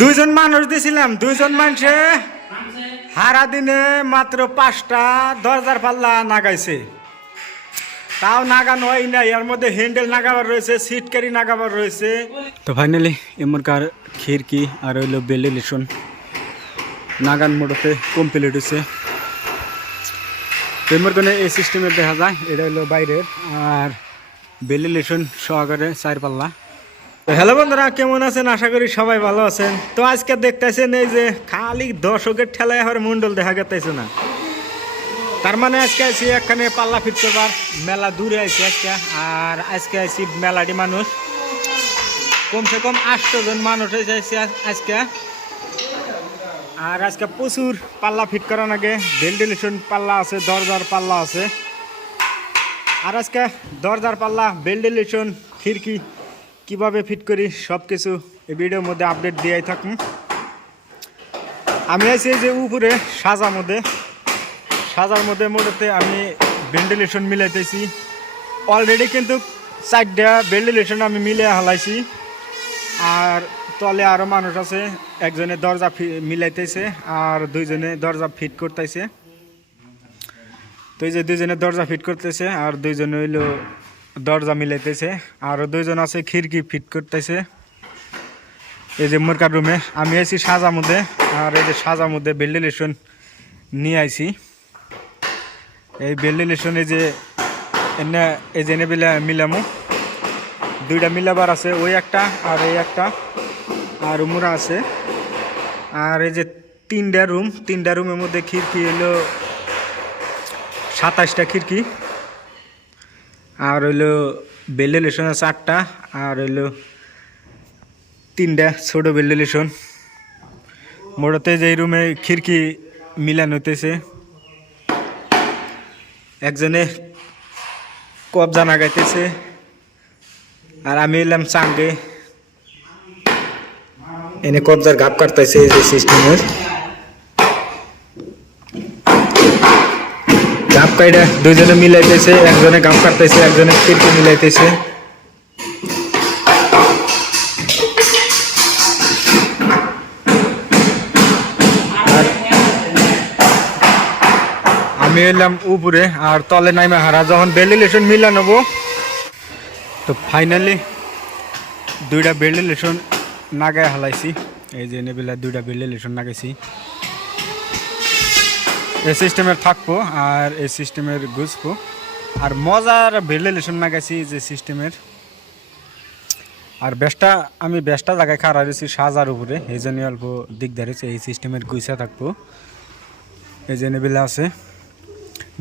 দুইজন মানুষ দিছিলাম, দুইজন মানুষে হারা দিনে মাত্র পাঁচটা দরজার পাল্লা নাগাইছে। তাও নাগানো হয় না এর মধ্যে হ্যান্ডেল নাগাবার রয়েছে সিটকারি নাগাবার রয়েছে। তো ফাইনালি এমনকার খিড়কি আর হইল বেলিলেশন নাগান মোড়তে কমপ্লিট হয়েছে তো এমন কোনো এই সিস্টেমের দেখা যায়, এটা হলো বাইরের, আর বেলিলেশন সহকারে চার পাল্লা হ্যালো বন্ধুরা, কেমন আছেন? আশা করি সবাই ভালো আছেন। তো আজকে দেখতেছেন এই যে খালি দর্শকের ঠেলায় আর মন্ডল দেখা গেতেছে না। তার মানে আজকে আছি এখানে পাল্লা ফিট করবার মেলা দূরে আছি আজকে, আর আজকে আছি মেলাটি মানুষ। কমসে কম আটশো জন মানুষ হয়েছে আজকে। আর আজকে প্রচুর পাল্লা ফিট করার আগে ভেন্টিলেশন পাল্লা আছে, দরজার পাল্লা আছে। আর আজকে দরজার পাল্লা, ভেন্টিলেশন, খিড়কি কীভাবে ফিট করি সব কিছু এই ভিডিওর মধ্যে আপডেট দিয়েই থাকুন আমি আছি যে উপরে সাজার মধ্যে। সাজার মধ্যে মোটাতে আমি ভেন্টিলেশন মিলাইতেছি। অলরেডি কিন্তু চারটা ভেন্টিলেশন আমি মিলে হালাইছি। আর তলে আরও মানুষ আছে, একজনে দরজা মিলাইতেছে আর দুইজনে দরজা ফিট করতেছে। তো এই যে দুইজনে দরজা ফিট করতেছে আর দুইজনে হইল দরজা মিলাইতেছে। আর দুইজন আছে খিড়কি ফিট করতেছে। এই যে মোরকার রুমে, আমি আছি সাজার মধ্যে আর এই যে সাজার মধ্যে ভেন্টিলেশন নিয়ে আইছি। এই ভেন্টিলেশন এই যে, এনে, এই যে এনে মিলামু। দুইটা মিলাবার আছে, ওই একটা আর এই একটা, আর উমরা আছে। আর এই যে তিনটা রুম, তিনটা রুমের মধ্যে খিড়কি হলো সাতাশটা খিড়কি। আর হইল ভেন্টিলেশন আছে আটটা, আর হইল তিনটা ছোট ভেন্টিলেশন মোড়তে যে রুমে খিড়কি মিলান হইতেছে, একজনে কবজা নাগাইতেছে আর আমি এলাম চাঙ্গে। এনে কবজার ঘাপ কাটতেছে সিস্টেমের ঘাপ দুইজনে মিলাইতেছে, একজনে ঘাপ কাটতেছে, একজনে খিড়কি মিলাইতেছে। আমি এলাম উপরে, আর তলে নাইমে হারা, যখন ভেন্টিলেশন মিলা নেব, তো ফাইনালি দুইটা ভেন্টিলেশন নাগায় হালাইছি। এই যে নেবিলা, দুইটা ভেন্টিলেশন নাগাইছি। এই সিস্টেমের থাকব আর এই সিস্টেমের গুছবো। আর মজার ভেন্টিলেশন নাগাইছি যে সিস্টেমের। আর বেশটা, আমি বেশটা জায়গায় খাড়া রয়েছি সাজার উপরে, এই জন্য অল্প দিকদার হয়েছে এই সিস্টেমের গুইসা থাকব। এই যে নেবিলা আছে,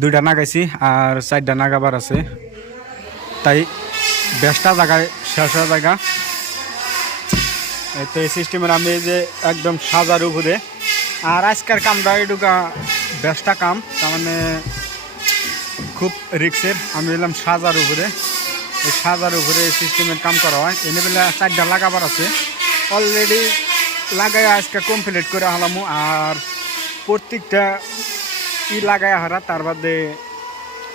দুইটা নাগাইছি আর চারটা নাগাবার আছে। তাই বেশটা জায়গায় শেষ জায়গা। তো এই সিস্টেমের আমি যে একদম সাজার উপরে। আর আজকের কামটা এটুকা বেশটা কাম, তার মানে খুব রিক্সের আমি এলাম সাজার উপরে। এই সাজার উপরে সিস্টেমের কাম করা হয়। এনে বেলা চারটা লাগাবার আছে। অলরেডি লাগাই আজকে কমপ্লিট করে হলামু আর প্রত্যেকটা ই লাগাই হারা, তার বাদে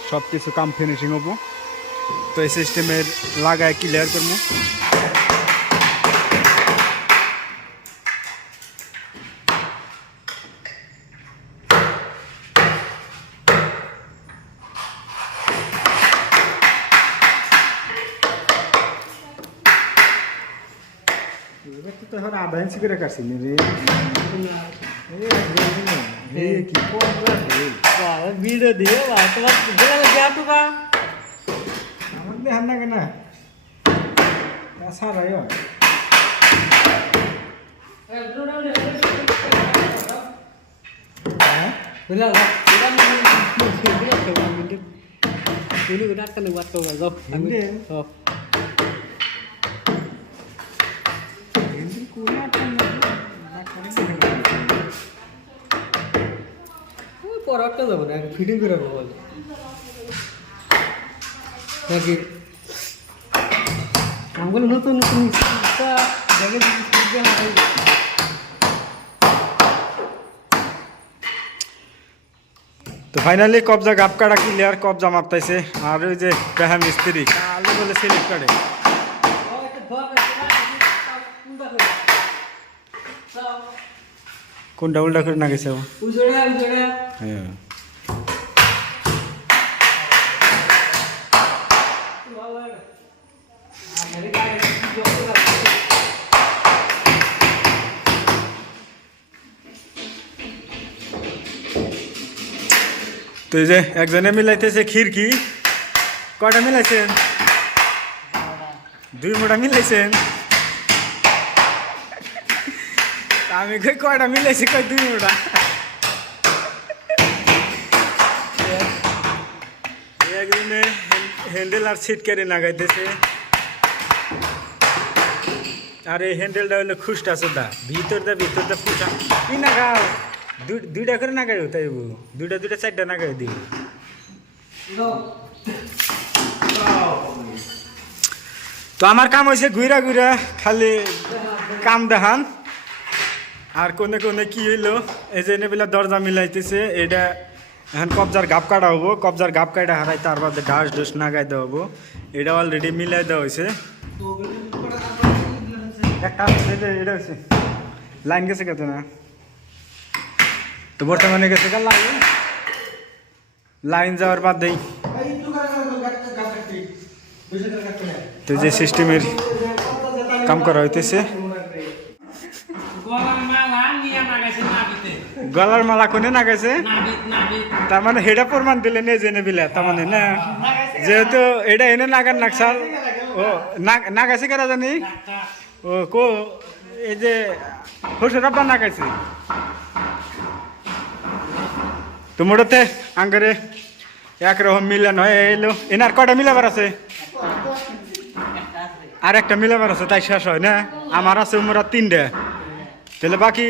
সব কিছু কাম ফিনিশিং হব। তো এই সিস্টেমের লাগায় ক্লিয়ার করব। তো এখন আধা ইঞ্চি করে কাটছি রে কি ভিডিও দিয়ে বা তোমার গেলে দেয়া তো বা আমার দেখান না কেন তাছাড়া হ্যাঁ Bila lah, kita mau kita coba minum. Dulu kita akan buat coba zo. Minum. Oh, যাব না ফিটিং করে নেব নাকি? আমগুলো নতুন নতুন হয়। তো ফাইনালি কবজা গাপ কাটা ক্লিয়ার কবজা মাপতাইছে? আর ওই যে পেহা মিস্ত্রি কালো বলে সিলিপ কাটে কোনটা উল্টা করে না গেছে হ্যাঁ। তো এই যে একজনে মিলাইতেছে খিড়কি, কয়টা মিলাইছেন? দুই মোটা মিলাইছেন। আমি কই কয়টা মিলাইছি, কই দুই মোটা একজনে হ্যান্ডেল আর সিট কেড়ে লাগাইতেছে আর এই হ্যান্ডেলটা হলো খুশটা সুদা ভিতর দা ভিতর দা ফুটা কি না খাও দুইটা করে না গাইও তাই দুইটা দুইটা, চারটা না গাই দিও তো আমার কাম হয়েছে ঘুরা ঘুরা খালি কাম দেখান। আর কোনে কোনে কি হইল, এই যে এনেবেলা দরজা মিলাইতেছে এটা এখন কবজার গাপ কাটা হব। কবজার গাপ কাটা হারাই তার বাদে ডাস, ডুস নাগাই দেওয়া হব। এটা অলরেডি মিলাই দেওয়া হয়েছে একটা এটা হয়েছে লাইন গেছে কত না তো বর্তমানে গেছে কার লাইন। লাইন যাওয়ার বাদ দেই। তো যে সিস্টেমের কাম করা হইতেছে। গলার মালা কোনে নাগাইছে নাবিত নাবিত তার মানে হেটা প্রমাণ দিলে নে জেনে বিলে তার মানে না। যেহেতু এটা এনে নাগান নাকসাল ও না- নাগাইছে কেরা জানি ও কো এই যে শ্বশুর আব্বা নাগাইছে তো মোটাতে আঙ্গারে একরকম মিলান হয়ে এলো এনার কটা মিলাবার আছে আর একটা মিলাবার আছে তাই শেষ হয় না আমার আছে মোরা তিনটে তাহলে বাকি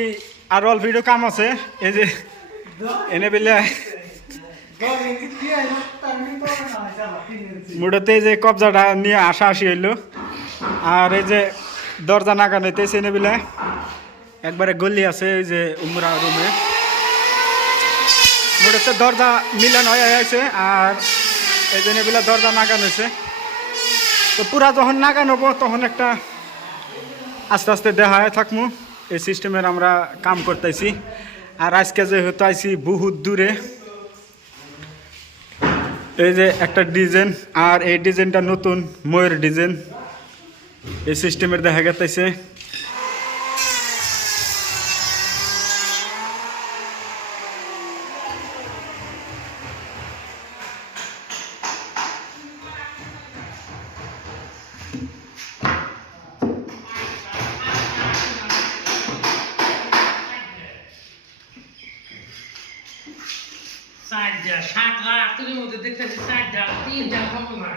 আর অল্প একটু কাম আছে এই যে এনে মোটাতে এই যে কবজাটা নিয়ে আসা আসি হইল আর এই যে দরজা নাগান হইতেছে এনে পেলে একবারে গলি আছে এই যে উমরা রুমে মোটাতে দরজা মিলান হয়ে আছে আর এই জন্য এনে দরজা নাগান হয়েছে। তো পুরা যখন নাগান হব, তখন একটা আস্তে আস্তে দেখা থাকমু। এই সিস্টেমের আমরা কাম করতেছি। আর আজকে যেহেতু আইছি বহুত দূরে, এই যে একটা ডিজাইন আর এই ডিজাইনটা নতুন, ময়ূর ডিজাইন। এই সিস্টেমের দেখা গেতেছে সাইডটা আত্মীয় মধ্যে দেখতেছি সাইডটা তিনটা কম না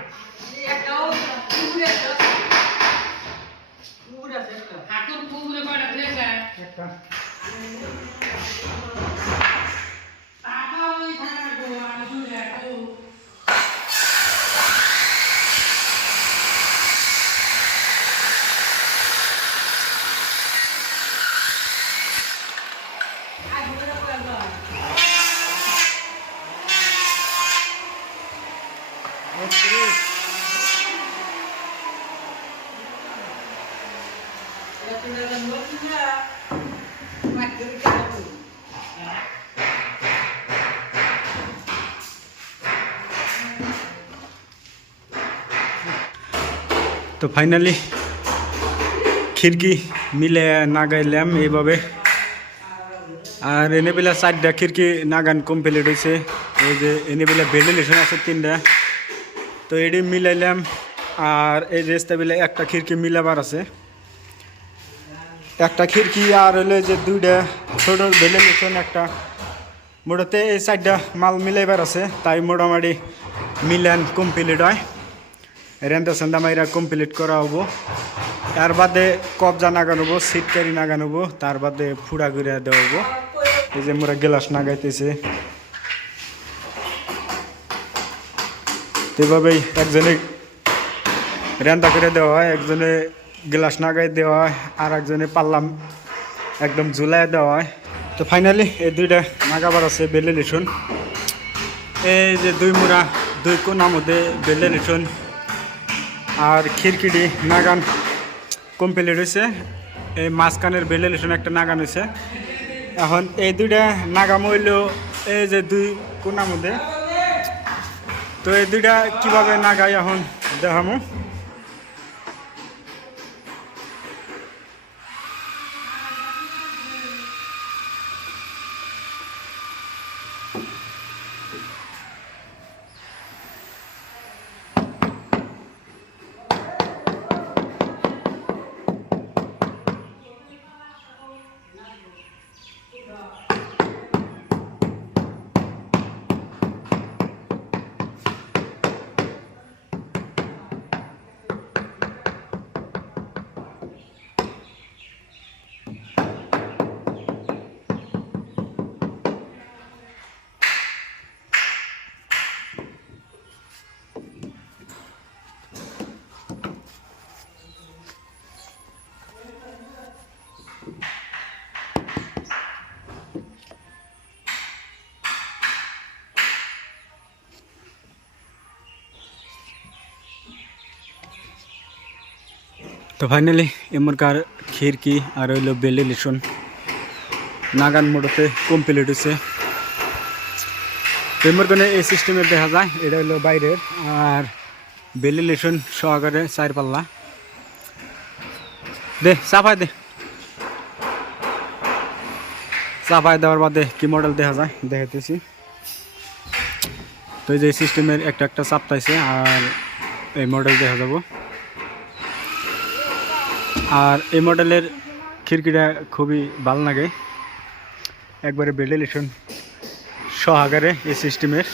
হাতুর পুকুরে কয়টা দিয়েছে টাকা ওই থাকো আমি শুনে একটু তো ফাইনালি খিড়কি মিলে নাগাইলাম এইভাবে। আর এনে বেলা চারটা খিড়কি নাগান কমপ্লিট হয়েছে এই যে এনে বেলা ভেন্টিলেশন আছে তিনটা। তো এটি মিলাইলাম, আর এই রেস্তা বেলা একটা খিড়কি মিলাবার আছে। একটা খিড়কি আর হলো যে দুইটা ছোট ভেন্টিলেশন একটা। মোটাতে এই চারটা মাল মিলাইবার আছে, তাই মোটামুটি মিলান কমপ্লিট হয়। রেন্দা সেন্দা মাইরা কমপ্লিট করা হব। তার বাদে কবজা নাগান হব সিট কারি নাগান হব তার বাদে ফুড়া ঘুরে দেওয়া হব। এই যে মোরা গ্লাস নাগাইতেছে। এভাবেই একজনে রেন্দা করে দেওয়া হয়, একজনে গ্লাস নাগাই দেওয়া হয়, আর একজনে পাল্লাম একদম ঝুলাই দেওয়া হয়। তো ফাইনালি এই দুইটা নাগাবার আছে বেলে লিসুন। এই যে দুই মুড়া, দুই কোনার মধ্যে বেলে লিসুন। আর খিড়কিডি নাগান কমপ্লিট হয়েছে। এই মাঝখানের বেলেলেশন একটা নাগান হয়েছে। এখন এই দুইটা নাগাম হইল এই যে দুই কোনার মধ্যে। তো এই দুইটা কীভাবে নাগাই এখন দেখামো। তো ফাইনালি এমনকার খিড়কি আর হইল বেলিলেশন নাগান মোড়তে কমপ্লিট হয়েছে এমর কোনে এই সিস্টেমে দেখা যায়, এটা হলো বাইরের, আর বেলিলেশন সহকারে চার পাল্লা। দে চাপাই দে। চাপাই দেওয়ার বাদে কি মডেল দেখা যায় দেখাতেছি তো এই যে সিস্টেমের একটা একটা চাপতাইছে আর এই মডেল দেখা যাব। আর এই মডেলের খিড়কিটা খুবই ভালো লাগে। একবারে ভেন্টিলেশন সহকারে এই সিস্টেমের।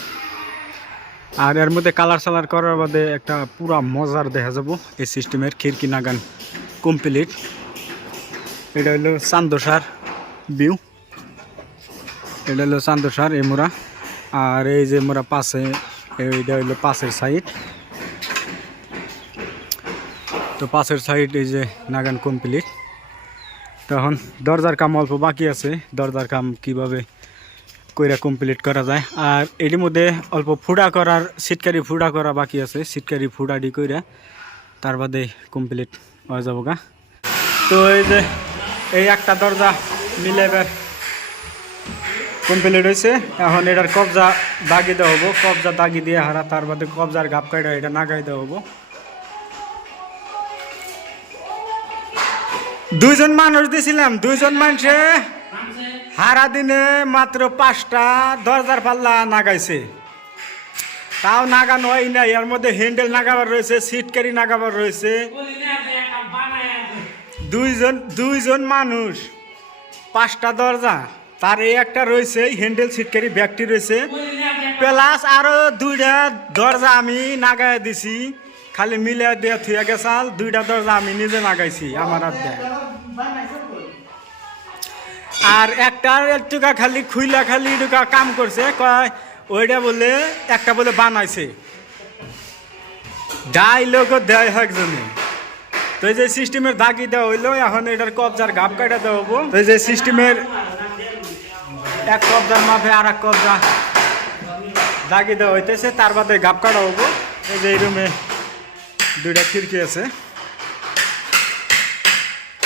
আর এর মধ্যে কালার সালার করার বাদে একটা পুরা মজার দেখা যাব এই সিস্টেমের খিড়কি নাগান কমপ্লিট। এটা হলো চান্দসার ভিউ। এটা হলো চান্দসার এই মোড়া। আর এই যে মোরা পাশে, এইটা হলো পাশের সাইড তো পাশের সাইড এই যে নাগান কমপ্লিট তখন দরজার কাম অল্প বাকি আছে, দরজার কাম কীভাবে কইরা কমপ্লিট করা যায়। আর এটির মধ্যে অল্প ফুডা করার সিটকারি ফুডা করা বাকি আছে সিটকারি ফুডাডি কইরা তার বাদে কমপ্লিট হয়ে যাব গা। তো এই যে এই একটা দরজা মিলে এবার কমপ্লিট হয়েছে এখন এটার কবজা দাগি দেওয়া হব, কবজা দাগি দিয়ে হারা তার বাদে কবজার গাপ কাটা এটা নাগাই দেওয়া হব। দুইজন মানুষ দিছিলাম দুইজন মানুষে হারা দিনে মাত্র পাঁচটা দরজার পাল্লা নাগাইছে। তাও নাগানো হয় না এর মধ্যে হ্যান্ডেল নাগাবার রয়েছে সিটকারি নাগাবার রয়েছে। দুইজন দুইজন মানুষ পাঁচটা দরজা তার এই একটা রয়েছে হ্যান্ডেল সিটকারি ব্যাগটি রয়েছে। প্লাস আরও দুইটা দরজা আমি নাগায় দিছি। খালি মিলে দিয়ে থুয়ে গেছাল, দুইটা দরজা আমি নিজে নাগাইছি আমার আর দেয় আর একটা একটুকা খালি খুইলা খালি এটুকা কাম করছে, কয় ওইটা বলে, একটা বলে বানাইছে। ডাই লোক দেয় একজনে তো যে সিস্টেমের দাগি দেওয়া হইল, এখন এটার কবজার ঘাপ কাটা দেওয়া হব। তো যে সিস্টেমের এক কবজার মাপে আর এক কবজা দাগি দেওয়া হইতেছে, তার বাদে ঘাপ কাটা হব। এই যে এই রুমে দুইটা খিড়কি আছে।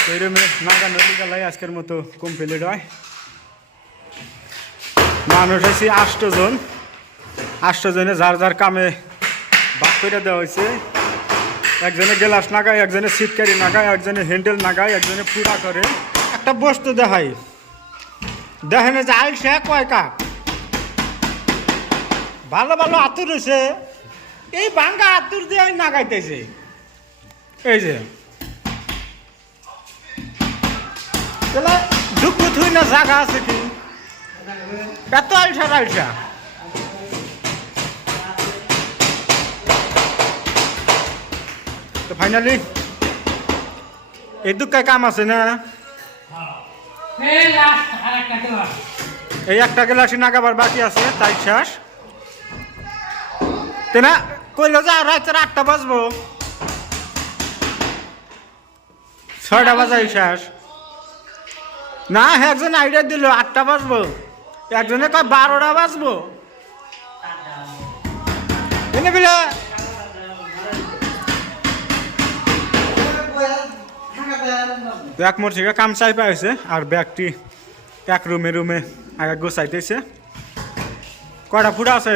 তো আজকের মতো কমপ্লিট হয়। মানুষ আছি আষ্টজন। আষ্টজনে যার যার কামে ভাগ করে দেওয়া হয়েছে। একজনে গ্লাস নাগায়, একজনে সিটকারি নাগায়, একজনে হ্যান্ডেল নাগায়, একজনে পুরা করে। একটা বস্তু দেখাই। দেখেন যে আইসে কয় ভালো ভালো আতুর হয়েছে। এই ভাঙ্গা আতুর দিয়ে নাগাইতেছে। এই যে। তাহলে না জায়গা আছে কি? এত আলসা আলসা ফাইনালি এই দুঃখায় কাম আছে না? এই একটা গ্লাসি নাগাবার বাকি আছে, তাই শেষ। তেনা কইলো যে, রাতের আটটা বাজবো। ছয়টা বাজাই শেষ। না, একজন আইডিয়া দিল, আটটা বাজবো। একজনে কয়, বারোটা বাজবো। এনে বিলে এক মোটর থেকে কাম চাই পাইছে আর ব্যাগটি এক রুমে রুমে আগে গোছাইতেছে। কয়টা ফুটা আছে?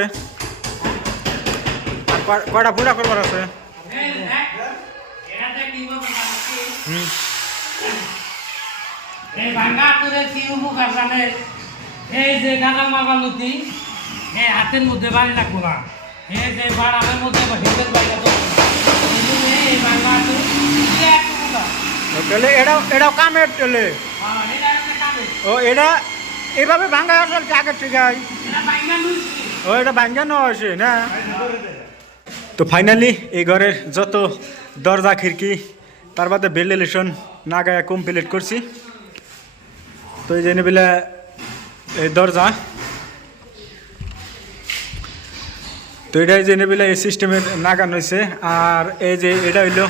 কয়টা ফুটা করবার আছে। এই ভাঙ্গা তোরে যে গাঁদা নদী এই হাতের মধ্যে বাড়ি না। এই যে বাড়ানোর মধ্যে হেঁটের এই ভাঙ্গা তো তাহলে এটাও এটাও কামের চলে ও এটা এভাবে ভাঙ্গা আসল আগে ঠিক আছে ও এটা ভাঙ্গানো না? তো ফাইনালি এই ঘরের যত দরজা, খিড়কি, তার বাদে ভেন্টিলেশন না গায়ে কমপ্লিট করছি। তো এই জন্য বলে এই দরজা। তো এটাই জেনে বলে এই সিস্টেমের নাগান হয়েছে আর এই যে এটা হইল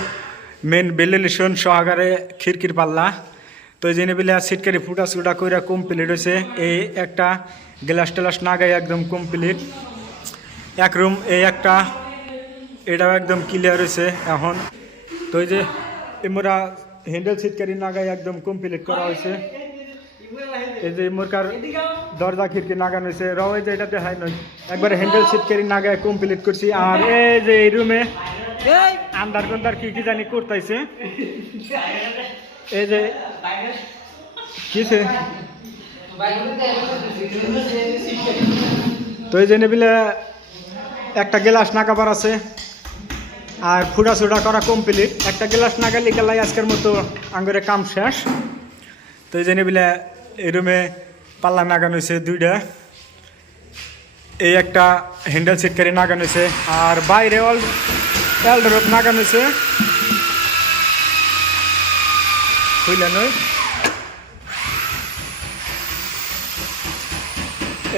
মেন ভেন্টিলেশন সহকারে খিড়কির পাল্লা। তো এই জেনে বলে সিটকারি ফুটা সুটা কইরা কমপ্লিট হয়েছে এই একটা গ্লাস টেলাস না গায়ে একদম কমপ্লিট এক রুম এই একটা এটাও একদম ক্লিয়ার হয়েছে এখন। তো এই যে এমরা হ্যান্ডেল সিটকারি নাগাই একদম কমপ্লিট করা হয়েছে। এই যে মোরকার দরজা খিড়কি নাগান হয়েছে। রয়ে যে এটাতে হয় নয়। একবারে হ্যান্ডেল সিটকারি নাগায় কমপ্লিট করছি। আর এই যে এই রুমে আন্দার কন্দার কি কি জানি করতেছে এই যে কিছে তো এই জন্য বিলে একটা গ্লাস নাকাবার আছে। আর ফুটা সুটা করা কমপ্লিট একটা গ্লাস নাগালি গেলাই আজকের মতো আঙ্গুরে কাম শেষ। তো এই জন্য বিলে এই রুমে পাল্লা নাগানো হয়েছে দুইটা। এই একটা হ্যান্ডেল সিটকারি নাগানো হয়েছে। আর বাইরে অল এলডরোপ নাগানো হয়েছে। বুঝলেন নয়।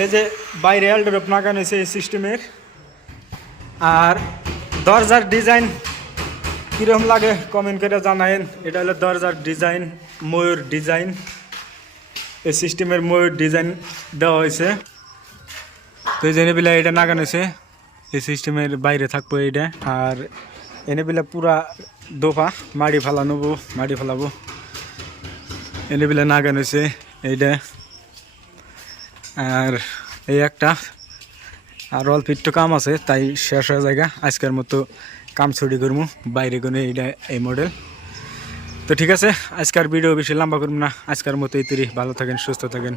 এই যে বাইরে এলডরোপ নাগানো হয়েছে এই সিস্টেমের আর দরজার ডিজাইন কীরকম লাগে? কমেন্ট করে জানায়েন। এটা হলো দরজার ডিজাইন, ময়ূর ডিজাইন। এই সিস্টেমের ময়ূর ডিজাইন দেওয়া হয়েছে। তো এই যে এটা নাগান হয়েছে। এই সিস্টেমের বাইরে থাকব এইটা। আর এনেবিলা পুরা দোফা, মাড়ি ফালানো মাড়ি ফালাবো। এনেবিলা নাগান হয়েছে এইটা। আর এই একটা আর অল্প একটু কাম আছে, তাই শেষ হয়ে জায়গা আজকের মতো কাম ছুটি করব বাইরে কোনো এইটা এই মডেল তো ঠিক আছে, আজকের ভিডিও বেশি লম্বা করব না। আজকের মতো এই ভালো থাকেন, সুস্থ থাকেন।